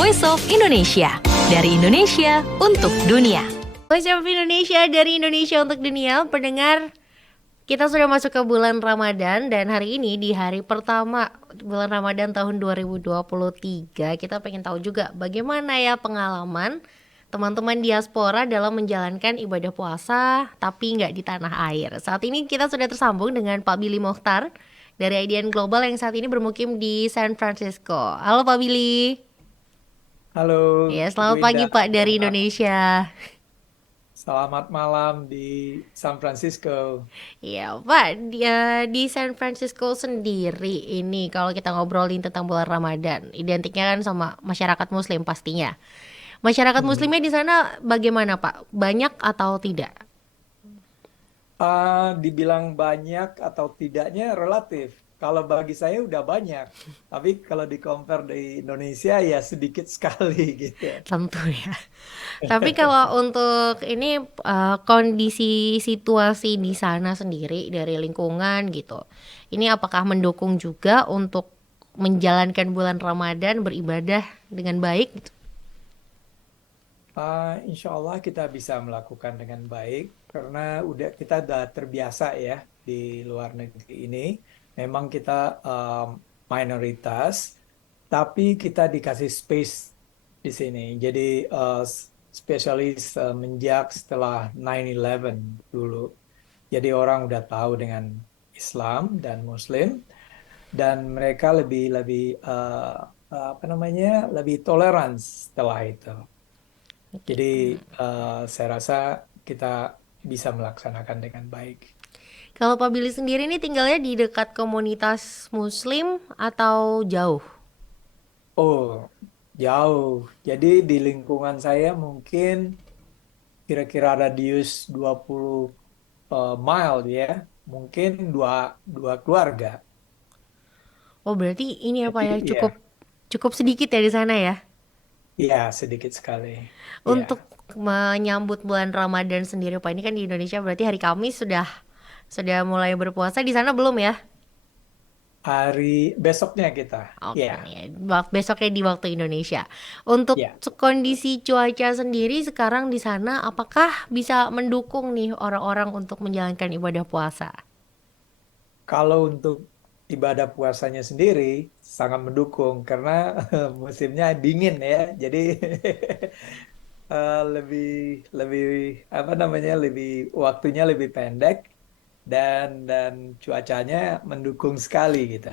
Voice of Indonesia. Dari Indonesia untuk dunia. Voice of Indonesia dari Indonesia untuk dunia. Pendengar, kita sudah masuk ke bulan Ramadan dan hari ini di hari pertama bulan Ramadan tahun 2023 kita pengen tahu juga bagaimana ya pengalaman teman-teman diaspora dalam menjalankan ibadah puasa tapi nggak di tanah air. Saat ini kita sudah tersambung dengan Pak Billy Mokhtar dari IDN Global yang saat ini bermukim di San Francisco. Halo Pak Billy. Halo, Ya, Bu selamat pagi Indah. Pak dari Selamat, Indonesia. selamat malam di San Francisco. Iya, Pak, di San Francisco sendiri ini kalau kita ngobrolin tentang bulan Ramadan, identiknya kan sama masyarakat Muslim pastinya. Masyarakat Mhm. Muslimnya di sana bagaimana, Pak? Banyak atau tidak? Dibilang banyak atau tidaknya relatif. Kalau bagi saya udah banyak, tapi kalau di compare di Indonesia ya sedikit sekali gitu. Tentu ya. Tapi kalau untuk ini kondisi situasi di sana sendiri dari lingkungan gitu, ini apakah mendukung juga untuk menjalankan bulan Ramadan beribadah dengan baik gitu? Insya Allah kita bisa melakukan dengan baik karena kita udah terbiasa ya di luar negeri ini. Memang kita mayoritas, tapi kita dikasih space di sini. Jadi spesialis semenjak setelah 9/11 dulu. Jadi orang udah tahu dengan Islam dan Muslim dan mereka lebih lebih apa namanya lebih toleran setelah itu. Jadi saya rasa kita bisa melaksanakan dengan baik. Kalau Pak Billy sendiri nih tinggalnya di dekat komunitas Muslim atau jauh? Oh, jauh. Jadi di lingkungan saya mungkin kira-kira radius 20 mile ya. Mungkin dua, dua keluarga. Oh berarti ini ya Pak Jadi ya ya, cukup cukup sedikit ya di sana ya. ya sedikit sekali. Ya, Untuk menyambut bulan Ramadan sendiri Pak, ini kan di Indonesia berarti hari Kamis sudah mulai berpuasa, di sana belum ya? hari besoknya kita. Oke Ya, nih, besoknya di waktu Indonesia. Untuk ya. kondisi cuaca sendiri sekarang di sana, apakah bisa mendukung nih orang-orang untuk menjalankan ibadah puasa? Kalau untuk ibadah puasanya sendiri sangat mendukung karena musimnya dingin ya. Jadi lebih lebih apa namanya lebih waktunya lebih pendek dan cuacanya mendukung sekali gitu.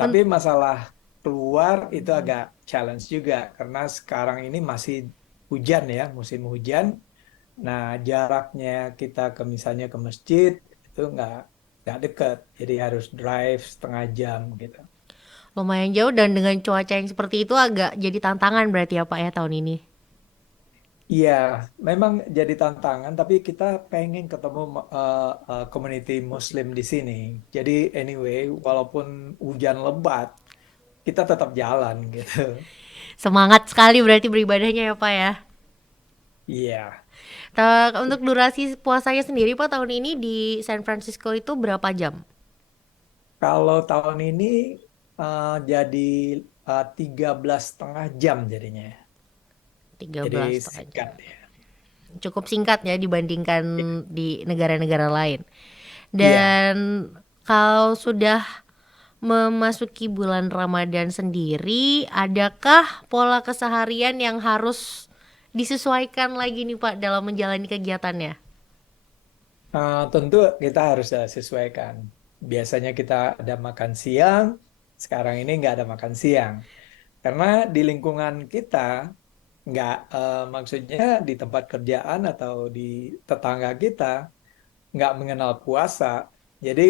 Tapi Un- masalah keluar itu agak challenge juga karena sekarang ini masih hujan ya, musim hujan. Nah, jaraknya kita ke misalnya ke masjid itu nggak dekat, jadi harus drive setengah jam gitu. Lumayan jauh dan dengan cuaca yang seperti itu agak jadi tantangan berarti ya Pak ya tahun ini. Iya, memang jadi tantangan, tapi kita pengen ketemu community Muslim di sini. Jadi anyway, walaupun hujan lebat, kita tetap jalan gitu. Semangat sekali berarti beribadahnya ya Pak ya. Iya, Untuk durasi puasanya sendiri Pak tahun ini di San Francisco itu berapa jam? kalau tahun ini jadi 13,5 jam jadinya. Tiga Jadi belas setengah singkat jam. ya. Cukup singkat ya dibandingkan di negara-negara lain. Iya. Dan kalau sudah memasuki bulan Ramadan sendiri, adakah pola keseharian yang harus disesuaikan lagi nih Pak dalam menjalani kegiatannya? Tentu kita harus sesuaikan. Biasanya kita ada makan siang, sekarang ini nggak ada makan siang. Karena di lingkungan kita, nggak maksudnya di tempat kerjaan atau di tetangga kita, nggak mengenal puasa. Jadi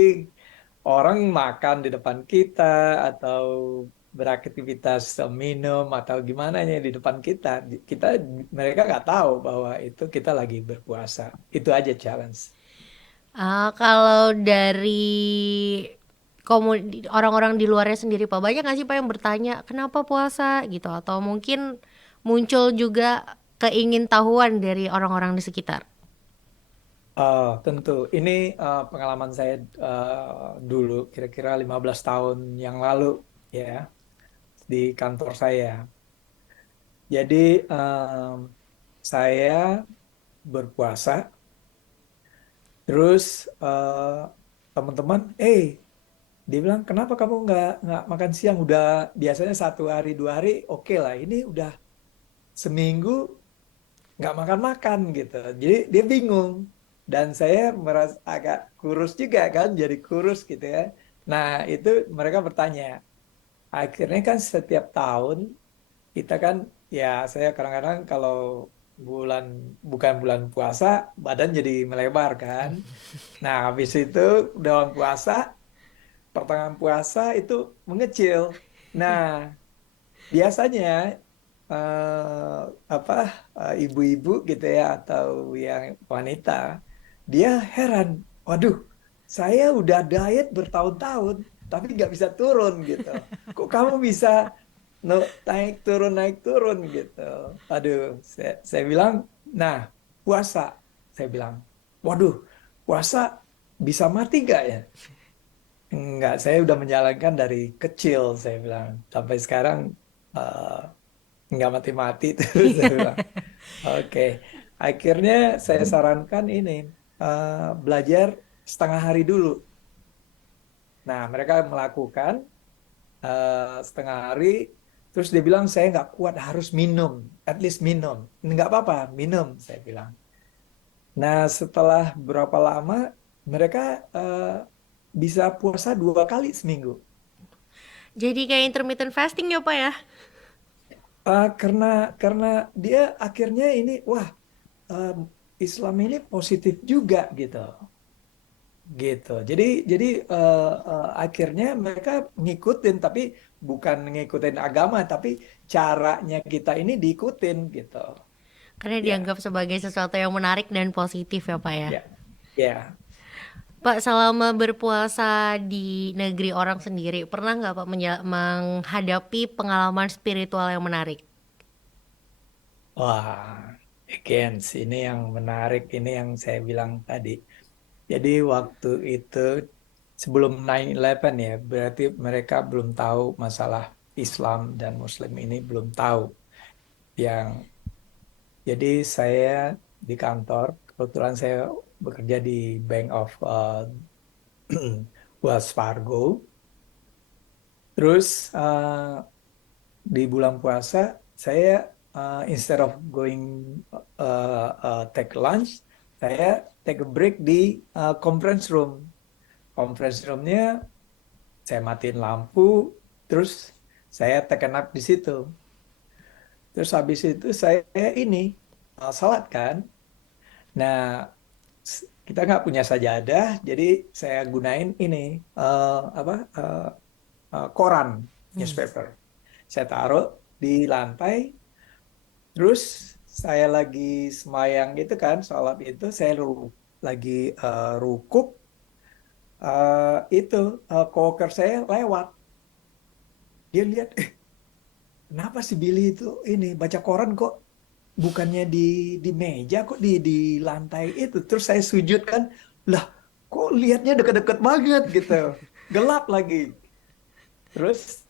orang makan di depan kita atau beraktivitas minum atau gimana ya di depan kita, kita mereka nggak tahu bahwa itu kita lagi berpuasa. Itu aja challenge. Kalau dari orang-orang di luarnya sendiri Pak, banyak nggak sih Pak yang bertanya kenapa puasa gitu, atau mungkin muncul juga keingintahuan dari orang-orang di sekitar? Tentu, ini pengalaman saya dulu, kira-kira 15 tahun yang lalu ya, di kantor saya. Jadi saya berpuasa, terus teman-teman, dia bilang, kenapa kamu nggak makan siang? Udah biasanya 1 hari 2 hari, oke lah. Ini udah seminggu nggak makan-makan gitu. Jadi dia bingung. Dan saya merasa agak kurus juga kan, jadi kurus gitu ya. Nah itu mereka bertanya. Akhirnya kan setiap tahun kita kan, ya saya kadang-kadang kalau bulan bukan bulan puasa, badan jadi melebar kan. Nah habis itu dalam puasa, pertengahan puasa itu mengecil. Nah biasanya eh, apa ibu-ibu gitu ya atau yang wanita, dia heran, waduh, saya udah diet bertahun-tahun tapi nggak bisa turun gitu. Kok kamu bisa naik turun gitu? Aduh, saya bilang, nah puasa, saya bilang, waduh, puasa bisa mati nggak ya? Enggak, saya udah menjalankan dari kecil, saya bilang. Sampai sekarang eh, nggak mati-mati terus saya bilang. Oke, akhirnya saya sarankan ini belajar setengah hari dulu. Nah, mereka melakukan setengah hari, terus dia bilang saya nggak kuat harus minum, at least minum. Nggak apa-apa, minum, saya bilang. Nah, setelah berapa lama mereka bisa puasa 2 kali seminggu. Jadi kayak intermittent fasting ya Pak ya? Karena dia akhirnya ini, wah, eh, Islam ini positif juga gitu. Gitu. Jadi akhirnya mereka ngikutin, tapi bukan ngikutin agama, tapi caranya kita ini diikutin gitu. Karena Ya, dianggap sebagai sesuatu yang menarik dan positif ya Pak ya. ya, ya. Pak, selama berpuasa di negeri orang sendiri, pernah nggak Pak menghadapi pengalaman spiritual yang menarik? Wah, again, ini yang menarik, ini yang saya bilang tadi. Jadi waktu itu sebelum 9/11 ya, berarti mereka belum tahu masalah Islam dan Muslim ini belum tahu. Yang Jadi saya di kantor, kebetulan saya bekerja di Bank of Wells Fargo. Terus di bulan puasa saya instead of going take lunch, saya take a break di conference room. Conference roomnya saya matiin lampu, terus saya take a nap di situ. Terus habis itu saya ini salat kan. Nah, kita nggak punya sajadah, jadi saya gunain ini apa koran, newspaper. Saya taruh di lantai, terus saya lagi semayang gitu kan, sholat itu saya lagi rukuk, itu coworker saya lewat, dia lihat, kenapa si Billy itu ini baca koran kok bukannya di meja, kok di lantai itu. Terus saya sujud kan, lah kok lihatnya deket-deket banget gitu, gelap lagi. Terus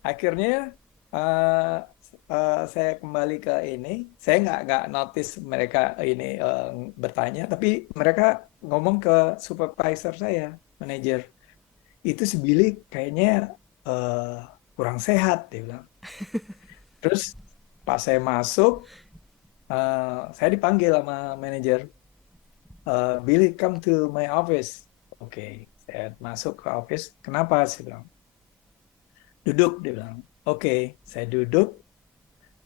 akhirnya eh, saya kembali ke ini, saya nggak notice mereka ini bertanya, tapi mereka ngomong ke supervisor saya, manajer, itu si Billy kayaknya eh, kurang sehat, dia bilang. Terus pas saya masuk, eh, saya dipanggil sama manajer, Billy come to my office. Oke, saya masuk ke office. Kenapa? Saya bilang, duduk, dia bilang. Oke, saya duduk.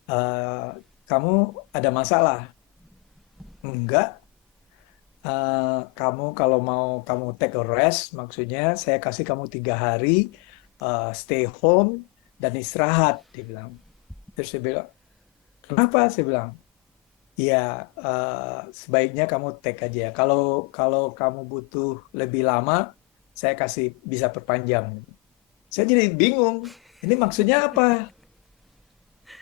"Eh, kamu ada masalah? Enggak. Kamu kalau mau kamu take a rest, maksudnya saya kasih kamu 3 hari stay home dan istirahat, dia bilang. Terus saya bilang, kenapa? Saya bilang, ya, sebaiknya kamu take aja. Kalau kalau kamu butuh lebih lama, saya kasih bisa perpanjang. Saya jadi bingung. Ini maksudnya apa?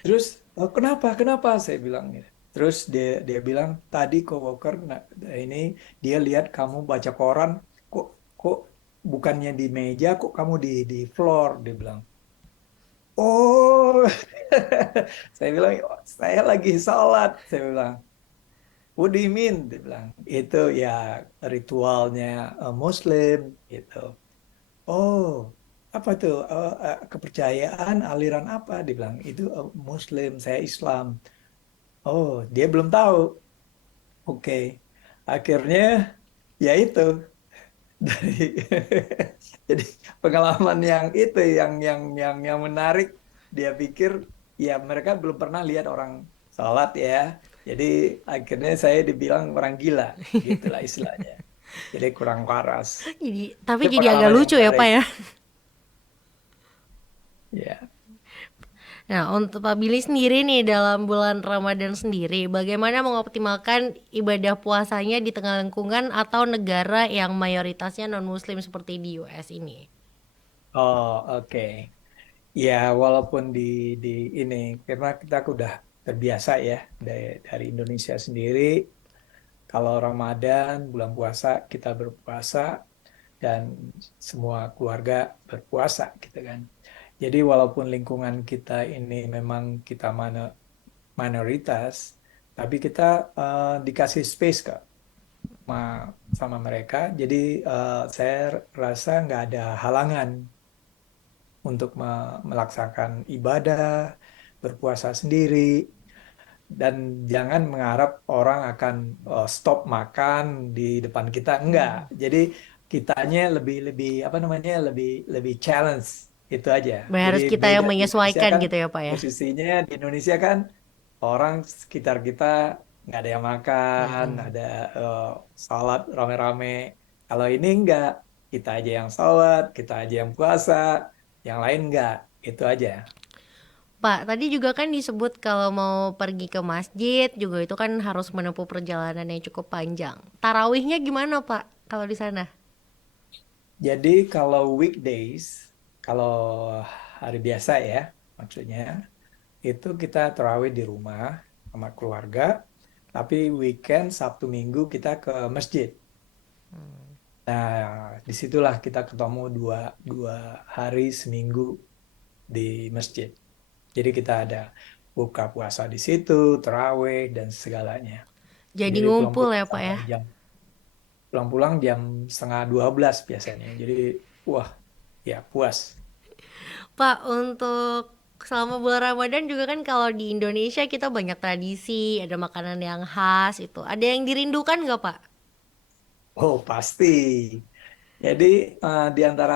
Terus, "Oh, kenapa? Kenapa?" Saya bilang gitu. Terus dia bilang, tadi coworker ini dia lihat kamu baca koran, kok kok bukannya di meja, kok kamu di floor, dia bilang. Oh, Saya bilang, saya lagi sholat. Saya bilang, what do you mean? Dia bilang, itu ya ritualnya Muslim gitu. Oh, apa tuh? Kepercayaan aliran apa? Dia bilang, itu Muslim, saya Islam. Oh, dia belum tahu. Oke. Akhirnya ya itu dari jadi pengalaman yang itu yang menarik. Dia pikir ya mereka belum pernah lihat orang sholat ya. Jadi akhirnya saya dibilang orang gila, gitulah istilahnya. Jadi kurang waras. Tapi Itu jadi agak pengalaman yang lucu ya menarik. Pak ya. Ya. Nah, untuk Pak Billy sendiri nih dalam bulan Ramadan sendiri, bagaimana mengoptimalkan ibadah puasanya di tengah lingkungan atau negara yang mayoritasnya non-Muslim seperti di US ini? Oh, oke. Ya, walaupun di ini karena kita udah terbiasa ya dari Indonesia sendiri. Kalau Ramadan, bulan puasa, kita berpuasa dan semua keluarga berpuasa gitu kan. Jadi walaupun lingkungan kita ini memang kita minoritas, tapi kita dikasih space Kak sama mereka. Jadi saya rasa nggak ada halangan untuk melaksanakan ibadah, berpuasa sendiri, dan jangan mengharap orang akan stop makan di depan kita. Enggak. Jadi kitanya lebih lebih apa namanya lebih lebih challenge itu aja. Jadi Harus kita beda yang di Indonesia menyesuaikan kan gitu ya Pak ya. posisinya di Indonesia kan orang sekitar kita nggak ada yang makan, Mm-mm. ada eh, salat rame-rame. Kalau ini enggak, kita aja yang salat, kita aja yang puasa, yang lain enggak. Itu aja. Pak, tadi juga kan disebut kalau mau pergi ke masjid juga itu kan harus menempuh perjalanan yang cukup panjang. Tarawihnya gimana Pak kalau di sana? Jadi kalau weekdays, kalau hari biasa ya, maksudnya itu kita terawih di rumah sama keluarga, tapi weekend Sabtu Minggu kita ke masjid. Nah, disitulah kita ketemu dua dua hari seminggu di masjid. Jadi kita ada buka puasa di situ, terawih dan segalanya. Jadi Jadi ngumpul pulang-pulang ya Pak sampai ya. jam setengah 12 biasanya. Jadi wah ya puas. Pak, untuk selama bulan Ramadan juga kan kalau di Indonesia kita banyak tradisi, ada makanan yang khas itu. Ada yang dirindukan nggak Pak? Oh pasti. Jadi di antara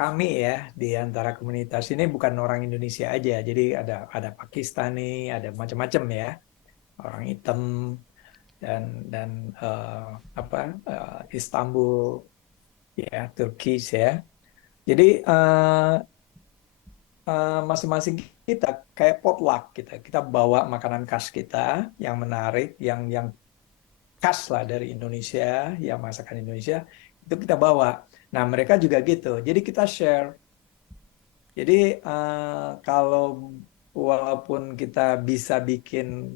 kami ya, di antara komunitas ini bukan orang Indonesia aja. Jadi ada Pakistani, ada macam-macam ya, orang hitam dan eh, apa Istanbul ya, Turkish ya. Jadi masing-masing kita kayak potluck kita. Kita bawa makanan khas kita yang menarik, yang khas lah dari Indonesia, yang masakan Indonesia itu kita bawa. Nah mereka juga gitu. Jadi kita share. Jadi kalau walaupun kita bisa bikin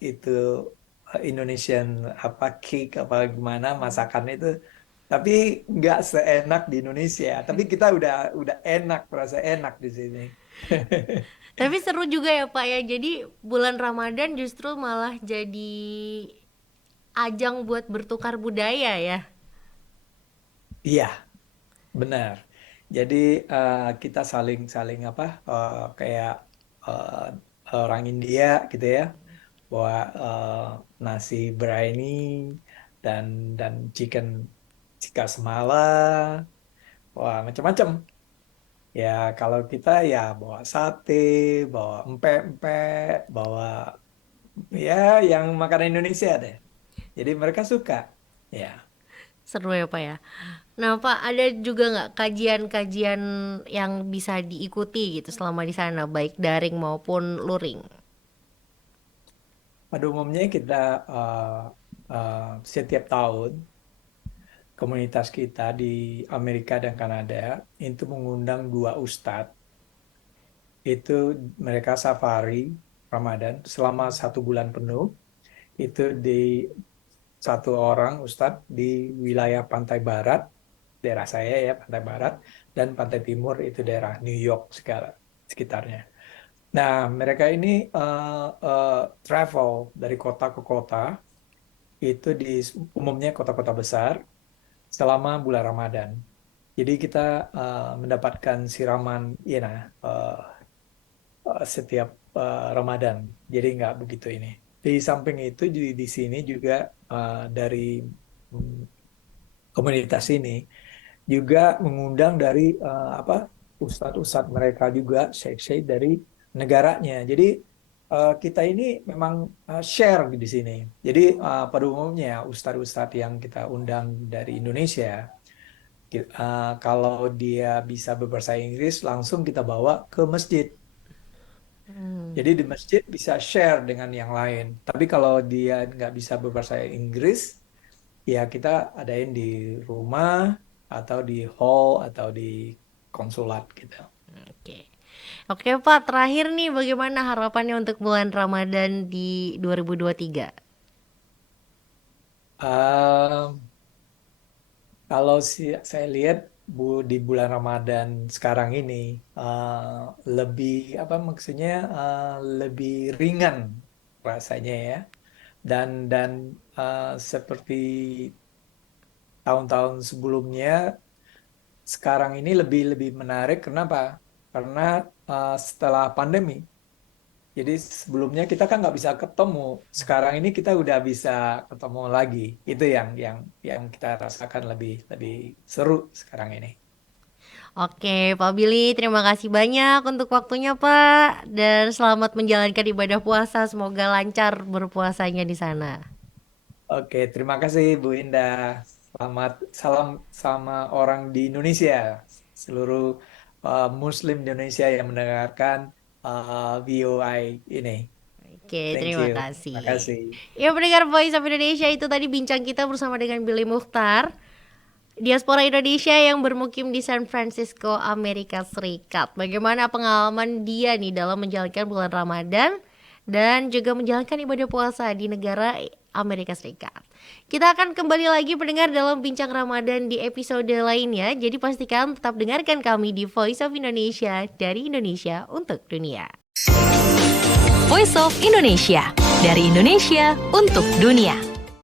itu Indonesian apa cake apa gimana masakan itu, tapi nggak seenak di Indonesia. Tapi kita udah enak, merasa enak di sini. Tapi seru juga ya Pak ya. Jadi bulan Ramadan justru malah jadi ajang buat bertukar budaya ya. Iya, benar. Jadi kita saling saling apa kayak eh, orang India gitu ya, bawa nasi biryani dan chicken tikka semala, wah macam-macam. Ya kalau kita ya bawa sate, bawa empek-empek, bawa ya yang makanan Indonesia deh. Jadi mereka suka. Ya. Seru ya Pak ya. Nah Pak, ada juga nggak kajian-kajian yang bisa diikuti gitu selama di sana, baik daring maupun luring? Pada umumnya kita uh, uh, setiap tahun komunitas kita di Amerika dan Kanada itu mengundang dua ustadz. Itu mereka safari Ramadan selama 1 bulan penuh. Itu di satu orang ustadz di wilayah pantai barat, daerah saya ya pantai barat, dan pantai timur itu daerah New York segala sekitarnya. Nah, mereka ini travel dari kota ke kota, itu di umumnya kota-kota besar, selama bulan Ramadan. Jadi kita mendapatkan siraman, setiap Ramadan. Jadi nggak begitu ini. Di samping itu di sini juga dari mm, komunitas ini juga mengundang dari ustadz-ustadz mereka juga, syekh-syekh dari negaranya. Jadi kita ini memang share di sini. Jadi pada umumnya ustadz-ustadz yang kita undang dari Indonesia, kalau dia bisa berbahasa Inggris, langsung kita bawa ke masjid. Hmm. Jadi di masjid bisa share dengan yang lain. Tapi kalau dia nggak bisa berbahasa Inggris, ya kita adain di rumah atau di hall atau di konsulat gitu. Oke. Oke Pak, terakhir nih bagaimana harapannya untuk bulan Ramadan di 2023? Ehm, Kalau saya lihat di bulan Ramadan sekarang ini lebih apa maksudnya lebih ringan rasanya ya, dan seperti tahun-tahun sebelumnya, sekarang ini lebih lebih menarik. Kenapa? Karena setelah pandemi. Jadi sebelumnya kita kan nggak bisa ketemu. Sekarang ini kita udah bisa ketemu lagi. Itu yang kita rasakan lebih lebih seru sekarang ini. Oke, Pak Billy, terima kasih banyak untuk waktunya, Pak. Dan selamat menjalankan ibadah puasa. Semoga lancar berpuasanya di sana. Oke, terima kasih Bu Indah. Selamat salam sama orang di Indonesia, seluruh Muslim di Indonesia yang mendengarkan VOI ini. Oke, Thank terima you. Terima kasih. kasih. Ya, pendengar Voice of Indonesia, itu tadi bincang kita bersama dengan Billy Muchtar, diaspora Indonesia yang bermukim di San Francisco, Amerika Serikat. Bagaimana pengalaman dia nih dalam menjalankan bulan Ramadan dan juga menjalankan ibadah puasa di negara Amerika Serikat. Kita akan kembali lagi pendengar dalam bincang Ramadan di episode lainnya. Jadi pastikan tetap dengarkan kami di Voice of Indonesia, dari Indonesia untuk dunia. Voice of Indonesia, dari Indonesia untuk dunia.